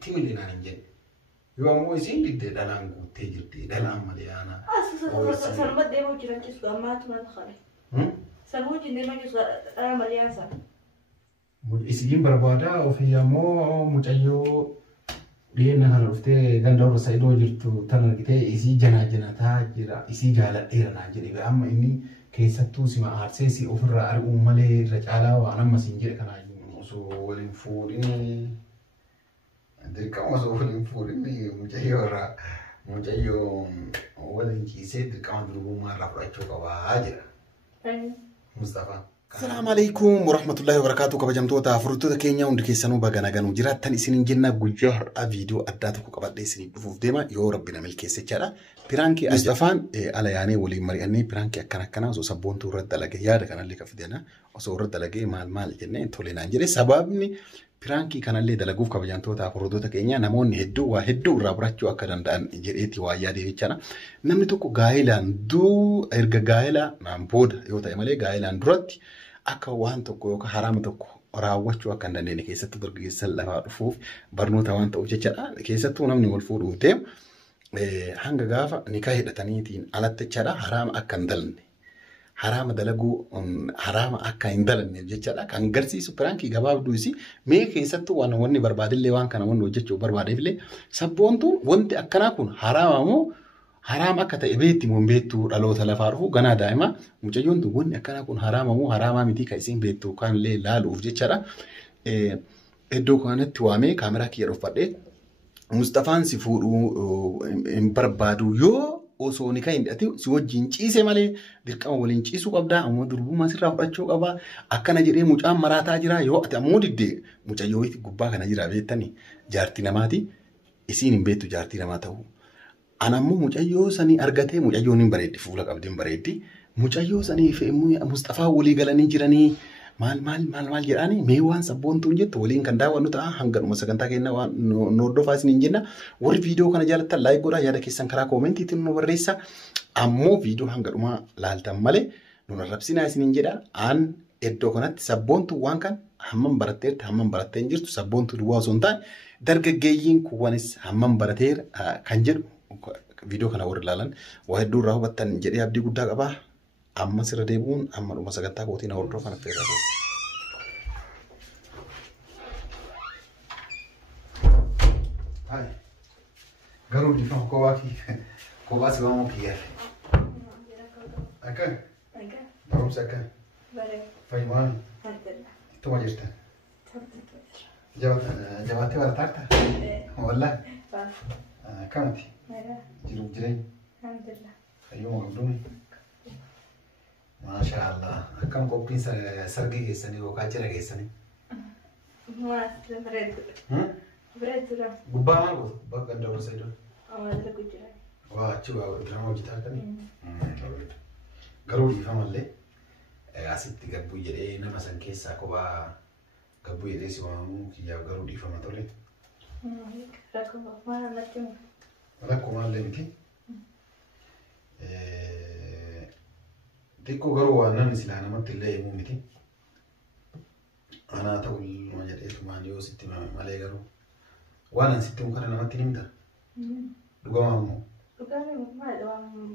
timile naan hin jedhe. Yoo ammoo isiin didde dhalaan guuttee jirti dhalaan malee ana. Salma deemuu jiran cisu ammaatu mana kare. Salmuu deemuu jisu dhala malee asa. Isiin barbaada ofii ammoo mucayyoo dhiyeenya kana dhuftee ganda warra Saayidoo jirtu tan argitee isii janaataa jira isii jaaladheera naan jedhe amma inni keessattuu sima aarsee si ofirraa arguun malee irra caalaa waan ammas hin jedhe kanaa osoo waliin fuudhini dirqama osoo waliin fuudhini mucayyoo waliin ciisee dirqama durbummaa irraa fudhachuu qabaa jira Mustafaa. السلام عليكم ورحمة الله وبركاته كبجمتوتا فرطوتا كينيا وندكيسانو باغاناغانو جراتان اسنين جنة جوجهر فيديو أداتكو قبل ديسني بفوف ديما يو ربنا ملكي سيجارة بيرانكي أجدفان على يعني ولي مرياني بيرانكي أكنا وسو سبونتو رد دلقه يادا كان اللي كفدينا وسو رد دلقه مال جنة تولينا انجري سبابني بيرانكي كان اللي دلقوف كبجمتوتا فرطوتا كينيا نمون هدو رابراتشو أكدان دان انجريتي ويادي ويچانا نمني توكو غايلان دو إرغا غايلا نام بود يوتا يمالي غايلان دراتي akka waan tokko yookaan harama tokko raawwachuu akka hin dandeenye keessatti dargaggeessan lafaa dhufuuf barnoota waan ta'uuf jechaadha. Keessattuu namni wal fuudhuu deemu hanga gaafa nikaa hidhataniitiin alatti jechaadha harama akka hin dalanne. Harama dalaguu harama akka hin dalanne jechaadha. Kan garsiisu piraankii gabaabduu isi mee keessattuu waan wanni barbaadillee waan kana wanni hojjechuu barbaadeefillee sabboontuun wanti akkanaa kun harama moo haram akka ta'e beetti mun beettu dhaloota lafaa dhufu ganaa daa'ima mucayyoon tun wanni akkana kun harama moo harama miti ka isin beettu kan illee laaluuf jechaadha. Iddoo kanatti waamee kaameraa kiyya dhuunfadhee Mustafaan si fuudhuu hin barbaadu yoo osoo ni kan hin dhati si wajjin ciise malee dirqama waliin ciisuu qabda ammoo durbummaa sirraa fudhachuu qaba akkana jedhee mucaan maraataa jira yoo ati ammoo diddee mucayyoo gubbaa kana jira beettani jaartii namaati isiin hin beettu jaartii namaa ta'u. Anammoo mucayyoo sanii argatee mucayyoon hin bareeddi fuula qabdeen bareeddi mucayyoo sanii fi Mustafaa walii galanii jiranii maal jedhanii mee waan sabboontuun jettu waliin kan daawwannu ta'a hanga dhuma sagantaa keenya waan noordofaa isin hin jenna warri viidiyoo kana jaalattan laayik godhaa yaada keessan karaa koomentiitiin nu barreessa ammoo viidiyoo hanga dhuma laaltan malee nun arrabsinaa isin hin jedha aan iddoo kanatti sabboontuun waan kan hammam baratteerti hammam barattee hin jirtu sabboontuu duwwaa osoo hin taane dargaggeeyyiin kuwwanis hammam barateera kan jedhu video kana warri laalan waa hedduu irraa hubattan jedhee abdii guddaa qaba amma sirra deebuun amma dhuma sagantaa kootiin hordofan affeerra Hai garuu difan kophaa si waamu kiyyaale akka barumsa akka fayyimaan ittuma jirtan jabaattee barataarta wallaa kamati jiruuf jireenya alhamdulillah fayyuma qabduun maashaallah akkam qophiin sargii keessanii yookaan jira keessanii bareedu gubbaa maal gootu bakka adda warra Saayidoo awwaala gujjira waa achi waa dirama hojjetaa kanii garuu dhiifamallee asitti gabbuu jedhee nama san keessaa kophaa gabbuu jedhee si waamuu kiyyaaf garuu dhiifama tole rakkoo maal natti himu rakkoo maallee miti xiqqoo garuu waan namni silaa namatti illee himuu miti anaa ta'u ilma jedheetu maan yoo sitti malee garuu waan an sitti kana namatti ni himta dhugamaa immoo dhugamaa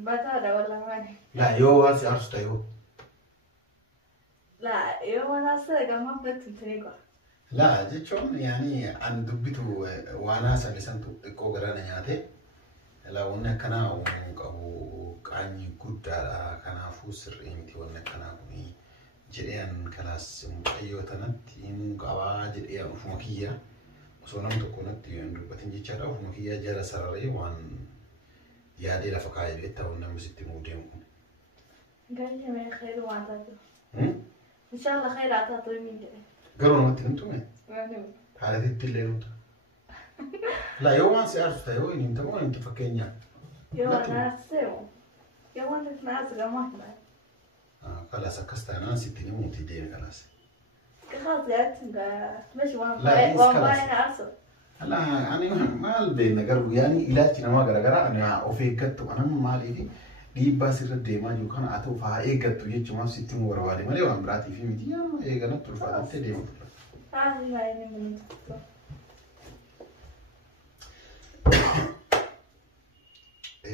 bataadha walla maali laa yoo waan si aarsu ta'e yoo laa yoo waan aarsu gammaa battu tini kwa laa jechuun yaani an dubbitu waan haasame santu xiqqoo garana nyaate laa wanni akkanaa uumuu qabu qaanyi guddaadha kanaafuu sirrii miti wanni akkanaa kuni jedhee an kalaas mucayyoo tanatti himuu qabaa jedhee an ufuma kiyya osoo nam tokko natti hin dubbatin jechaadha ufuma kiyya jala sararee waan yaadee lafa kaayee beektaa wanni namni sitti himuu deemu kun. Galii mee khayru waan taatu. Inshallah khayra taatu min jedhe. Garuu namatti himtume. Haadhatitti illee nuta. La yoo waan si aarsu ta'e yoo hin himtamu waan himtu fakkeenyaa. Yoo waan aarsu yoo waan aarsu gamaa. Kalaas akkas taanaan sitti himuuti deeme kalaas. خلاص قاعد مش وان أرسل لا أنا ما البين نقرب يعني إلاج ما قرأ أنا أفيقت أنا ما لي دي بس الردة ما جو كان أتوه فايقت ويجي ما ستين وروالي ما لي وان براتي في مديا إيه كنا ترفع تدي هذه هاي من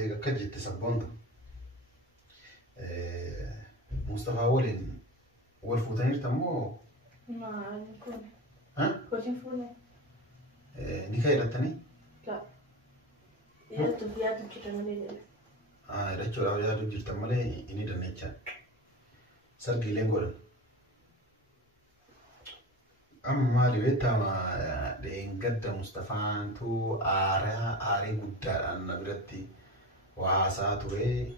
كجت سبونت مصطفى ولين والفوتانير تمو ما نكون ها كوشين فوني نكاي لتني لا يا تبيات كده مالي رجل أولاد جرت ماله إني دنيتشا سرقي لينغول أما لبيتا ما لينقد مصطفى تو آري قدر أنا برتي وعساتوري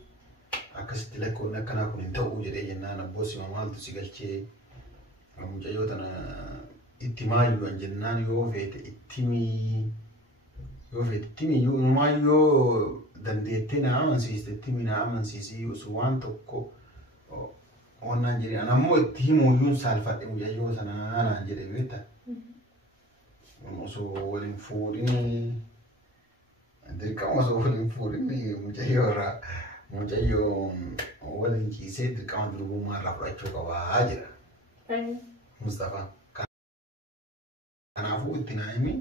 أكست لكونا كنا كون تو جري جننا نبوسي ممال تسيقلشي مجايوتنا اتماعي لون جنان يوفيت اتمي يو dandeettina amansiisteettimina amansiisii osoo waan tokko onnaan jedhe anammoo itti himuuyyuun saalfadhe mucayyoo sanaa naan jedhe beekta osoo waliin fuudhini dirqama osoo waliin fuudhini mucayyoo irraa mucayyoo waliin ciisee dirqama durbummaa irraa fudhachuu qabaa jira Mustafaa kanaafuu itti naa himi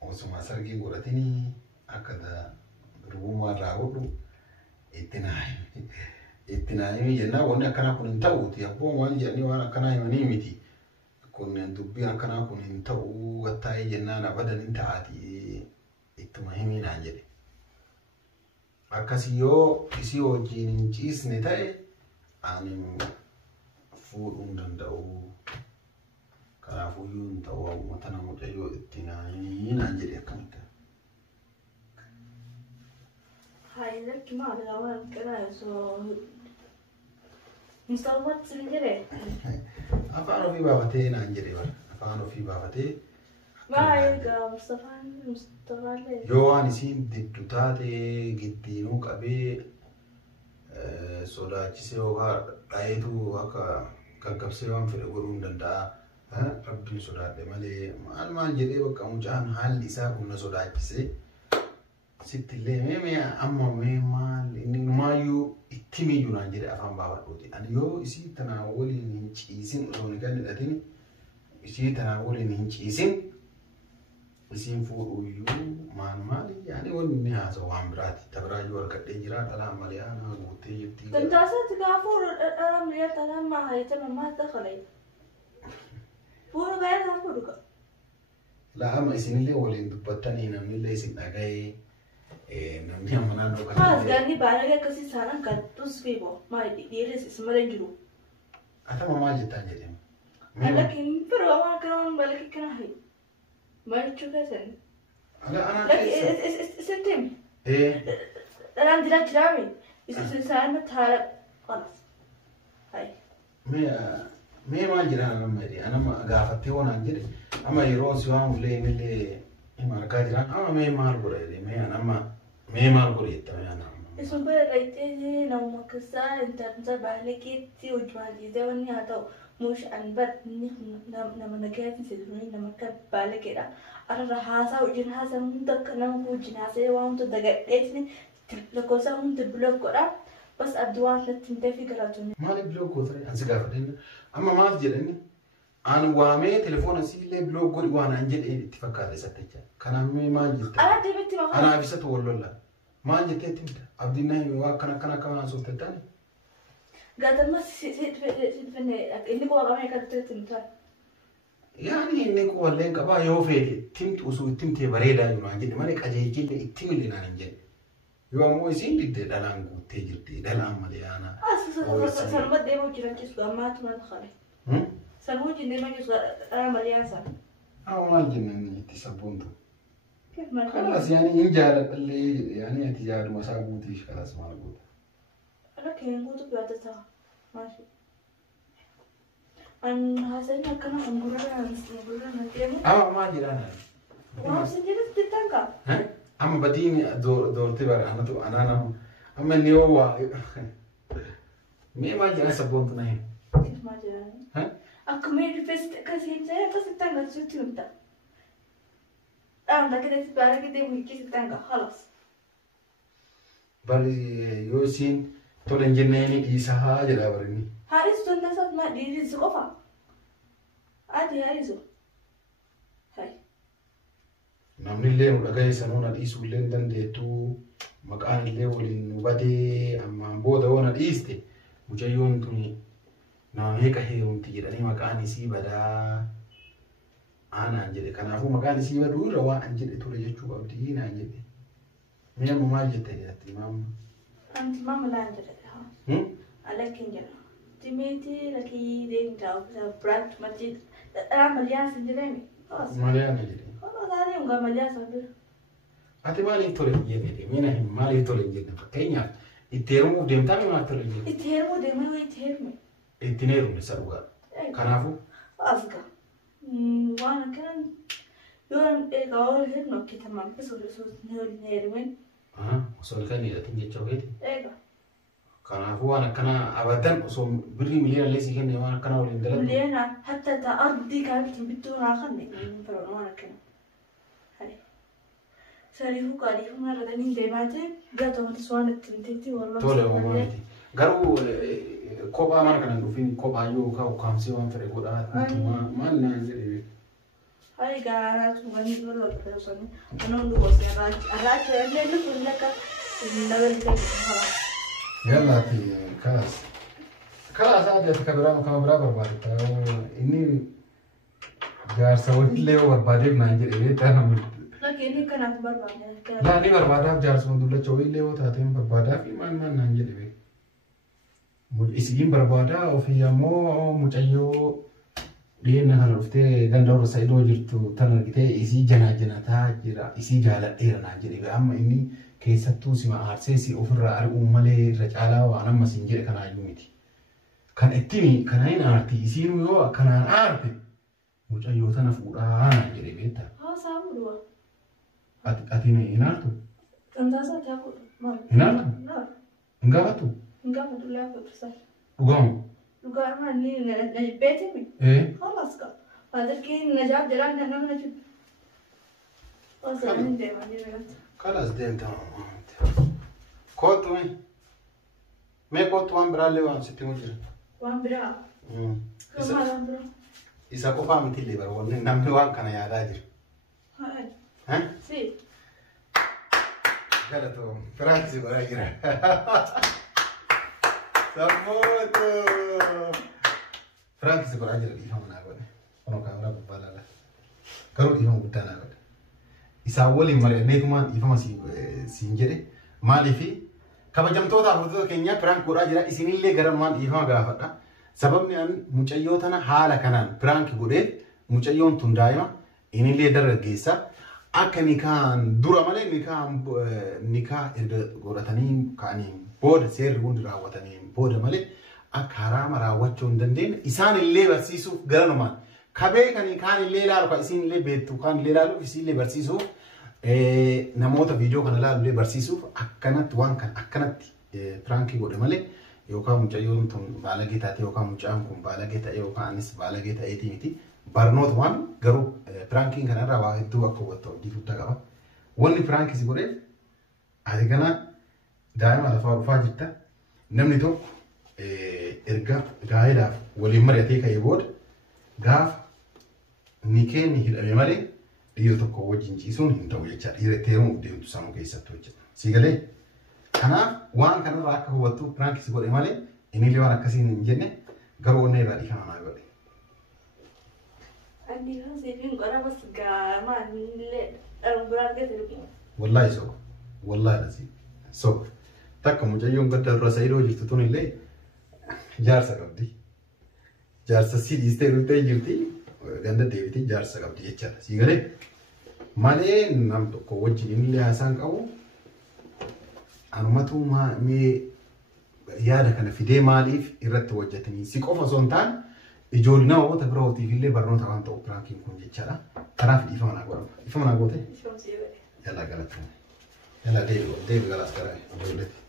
osuma sargii godhatini akkada durbummaa irraa godhu itti naa himi jennaa wanni akkanaa kun hin ta'uuti abboo waan jedhanii waan akkanaa himanii miti kun dubbiin akkanaa kun hin ta'uu wattaa'ee jennaan abadan hin ta'aati ittuma himii naan jedhe akkasii yoo isii wajjin hin ciisne ta'e ani fuudhuu hin danda'u kanaafuyyuu hin ta'u uummata namoota yoo itti naa himii naan jedhe akkamitti هاي لك ما أنا وين كذا سو مستوى تسلجري أفانو في بافتين أنجري بار أفانو في بافتين ما يلقى مصطفى ليه يوان يسين دتوتاتي جدينو كأبي soda ciseo ka daitu haka kakkabsewan fere gorun danda rabbi soda de male man jede bakka mucaan hal isa kunna soda cise sittille meme amma me mal inni numayu ittimi yuna jede afan baba doti an yo isi tana woli ni cisin on kan datini isi tana woli ni cisin isin fu yu man mali yani woni ha so wambrati tabraju war kadde jira ala maliana gote yitti تنتاسا تقافور أرام ليا تنام ما هي تمام ما دخلي فورو غير هفورك لا أما إسني اللي ولين دبتني نمني اللي إسنا جاي نمني أمنا نوكا خلاص قالني بعرق كسي سانا كتوس فيبو ما يديرس اسمه لنجرو أتا ما جتا جريم لكن برو ما كانوا بالك كنا هي ما يشوفه سن أنا لكن سنتم أنا عندنا كلامي إسسان متهرب خلاص هاي مي ما جرى أنا مري أنا ما قافتي وانا جري أما يروس يوم لي ملي ما كاجرا أما مي مال بريدي مي أنا ما مي مال بريد تمام أنا اسمه بريتي نوم كسا انت بالكيتي وجوالي ده وني هذا مش أنبت نم نكيت سيدوني نم كب بالكيدا أنا رهاسا وجناسا مندك نم وجناسا وام تدقيتني لكوسا مند بلوك كورا بس أدوان نتندفي كراتوني مالي بلوك كوثري أنسى قافتين أما ما تجرني أنا وامي تلفون أسيلي بلوك كوري وانا أنجل إيه اتفاقات لسا تجا كان أمي ما جلت أنا تبتي ما أنا أبسط والله ما جلت تنت عبد النهي واكنا كمان صوت التاني قادر ما سيدفني إني قوة غامي كاتت تنتار يعني إنك والله كبا يوفي تمت وسو تمت بريدا يوم أنجل مالك أجيكي التيم اللي نانجل يوم هو يسين دي دلان قوتي جرتي دلان مليانا سلمت ديمو جيران كيسو ما دخلي سلمت ديمو جيسو أنا مليان سن أو ما جنني تسبونتو كيف ما خلاص يعني إنجال اللي يعني احتجاج مساقوتيش خلاص ما نقول أنا كين قوتو بيعتها ماشي أنا حسينا كنا نقولنا أما ما جيرانا ما سنجلس تتنكا أما بديني دور تبر أنا أما اللي هو ما جينا سبونتو نهي كيف ما جيراني أكمل فيست كاسين زي بس تتنكا سوتيمتا أنا كده تبارك كده ممكن تتنكا خلاص بل يوسين تولن جنيني كيسها جلا برني هاي ستون ناس ما ديري زقفا عادي هاي زو هاي namni illee nu dhagaye sanoon dhiisuu illee dandeettu maqaan illee waliin nu badee ammaan booda waan dhiiste mucayyoon tuni nama meeqa heerumti jedhanii maqaan isii badaa aanaan jedhe kanaafuu maqaan isii baduu irra waan an jedhe ture jechuu qabdi naan jedhe mi'a maal jette jedhatti maamma anti maamma laan jedhe alakin jedha timeti laki deemta biraat masjid maliyaas jedhani maliyaan jedhe Tadi enggak malia sambil. Ati maaliif tole hin jenne mina hin maaliif tole hin jenne fakkeenyaaf itti heerumuuf deemtaa mi maal tole hin jenne? Itti heerumuu deemaa yoo itti heerume. Itti heerumne isa dhugaa. Kanaafuu? Asga. Waan akkanaan yoo eegaa ol heerumne hojjetamaa osoo hin heerumin. Osoo ilkaan hidhatin jecha ogeeti? Eegaa. Kanaafuu waan akkanaa abadan osoo birrii miliyoona illee sii kenne waan akkanaa waliin dalatu. Miliyoona hatta ta'a ardii kan ittiin bittuu naa kanne firoon waan akkanaa. Sarifu kalifu mara tani demate gato mati suan tinti wallah tole wamati garu koba mana kana ndufini koba yo ka ukamsi wan fere goda tuma man na ngere hai gara tu ngani lolo personi ano ndu wasi arache ende lu kullaka level ke hala yalla ti kala saade takabra kamera barbadta inni gar sawti leo barbade na ngere tanam Lakini kan aku berbada. Lah ni berbada jar sebenarnya cowok ini lewat hati berbada, iman mana nanya deh. Isi berbada, ofiamo mucayo dia nak harusnya ganda orang saya dua jirtu tanah kita isi jana ta jira isi jalan dia nanya deh. Amma ini kisah tu si maharse si ofra ar umale racala wa anam masih jira kan ayu miti. Kan etini kan ain arti isi nu yo kan arti mucayo tanah fura nanya deh beta. Oh sama dua. Ati ni inartu? Tanda sa tahu. Inartu? Enggak tu? Enggak betul lah betul. Ugam? Ugam mana ni bete mi? Halas ka. Padahal ki najab jalan jangan najib. Oh zaman deh mana ni? Kalas deh tamam. Kau tu ni? मैं को तुम बराले वहाँ से क्यों जिर? वहाँ बरा? कमाल बरा? इसा को फाम थी लेबर वो ने नम्बे वहाँ खाना याद आ जिर? हाँ सी Kalau tu Francis orang kira. Semua tu Francis orang kira di mana aku ni? Orang kamera berbala lah. Kalau di mana bukan aku. Isa awalnya mari ni tu mah di mana sinjere malifi. Kalau jam tu tak betul kenya Frank kurang kira isi ni le garam mah di mana gafat dah. Sebab ni an muncayyo thana hala kanan Frank gure muncayyon tundaya ini le darah gesa. Akka nikaan dura malee nikaa erga godhatanii ka'anii booda seerri hundi raawwatanii booda malee akka haraama raawwachuu hin dandeenye isaan illee barsiisuuf garanumaan kabee kan kaan illee ilaalu kan isin illee beektu kaan illee ilaalu isin illee barsiisuuf namoota viidiyoo kana ilaalu illee barsiisuuf akkanatti waan kan akkanatti piraankii godhe malee yookaan mucayyoon tun baalagee taate yookaan mucaan kun baalagee ta'e yookaan anis baalagee ta'eetii miti. Barnoota waan garuu piraankiin kanarraa waa hedduu akka hubattu hojii guddaa qaba. Wanni piraankiin si godhe ati kana daa'ima lafaa dhufaa jirta. Namni tokko erga gaa'elaaf waliin mari'atee ka'ee booda gaafa nikeen hidhame malee dhiira tokko wajjin ciisuun hin ta'u jecha dhiira itti heerumuuf deemtu sammuu keessatti hojjeta. Si galee kanaaf waan kanarraa akka hubattu piraankiin si godhe malee inni illee waan akkasiin hin jenne garuu wanni irraa dhiifama naa godhe. Andi kan sifin gora bas gama nile berat ke tu. Wallahi so, wallahi nasi. So, tak mucayyoon gadda irra sayidoo jirtu tun illee jaarsa qabdi. Jaarsa si dhiistee dhuftee jirti ganda deebitee jaarsa qabdi jechaadha. Si galee malee nam tokko wajjin inni illee haasaan qabu anumatu mee yaada kana fidee maaliif irratti hojjetanii si qofa osoo hin taane ijoollee namoota birootiif illee barnoota waan ta'u piraankiin kun jechaadha. Kanaaf dhiifama naa godhama. Dhiifama naa goote? Yalla galata. Yalla deebi'u galaas garaa ijoolleetti.